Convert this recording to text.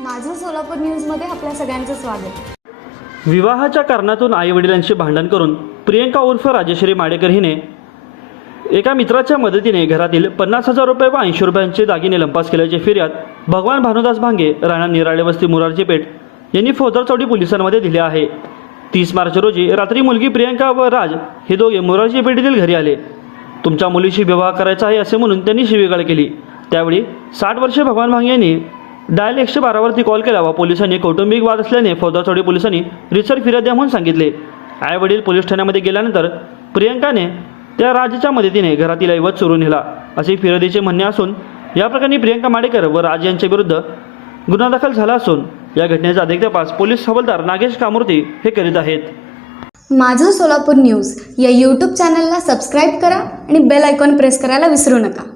माझं सोलापूर न्यूजमध्ये आपल्या सगळ्यांचं स्वागत. विवाहाच्या कारणातून आई वडिलांशी भांडण करून प्रियंका उर्फ राजेश्री माडेकर हिने एका मित्राच्या मदतीने घरातील पन्नास हजार रुपये व ऐंशी रुपयांचे दागिने लंपास केल्याचे फिर्याद भगवान भानुदास भांगे राणा निराळे वस्ती मुरारजी पेठ यांनी फौजदार चौडी पोलिसांमध्ये दिले आहे. तीस मार्च रोजी रात्री मुलगी प्रियंका व राज हे दोघे मोरारजी पेठेतील घरी आले. तुमच्या मुलीशी विवाह करायचा आहे असे म्हणून त्यांनी शिवीगाळ केली. त्यावेळी साठ वर्षे भगवान भांगे यांनी डायल एकशे बारावरती कॉल केला व पोलिसांनी कौटुंबिक वाद असल्याने फौजदार पोलिसांनी रिसर फिर्याद द्या म्हणून सांगितले. आई वडील पोलीस ठाण्यामध्ये गेल्यानंतर प्रियंकाने त्या राजच्या मदतीने घरातील ऐवज चोरून नेला. असे फिर्यादीचे म्हणणे असून या प्रकरणी प्रियंका माडेकर व राज यांच्या विरुद्ध गुन्हा दाखल झाला असून या घटनेचा अधिक तपास पोलीस हवालदार नागेश कामूर्ती हे करीत आहेत. माझं सोलापूर न्यूज या यूट्यूब चॅनलला सबस्क्राईब करा आणि बेल आयकॉन प्रेस करायला विसरू नका.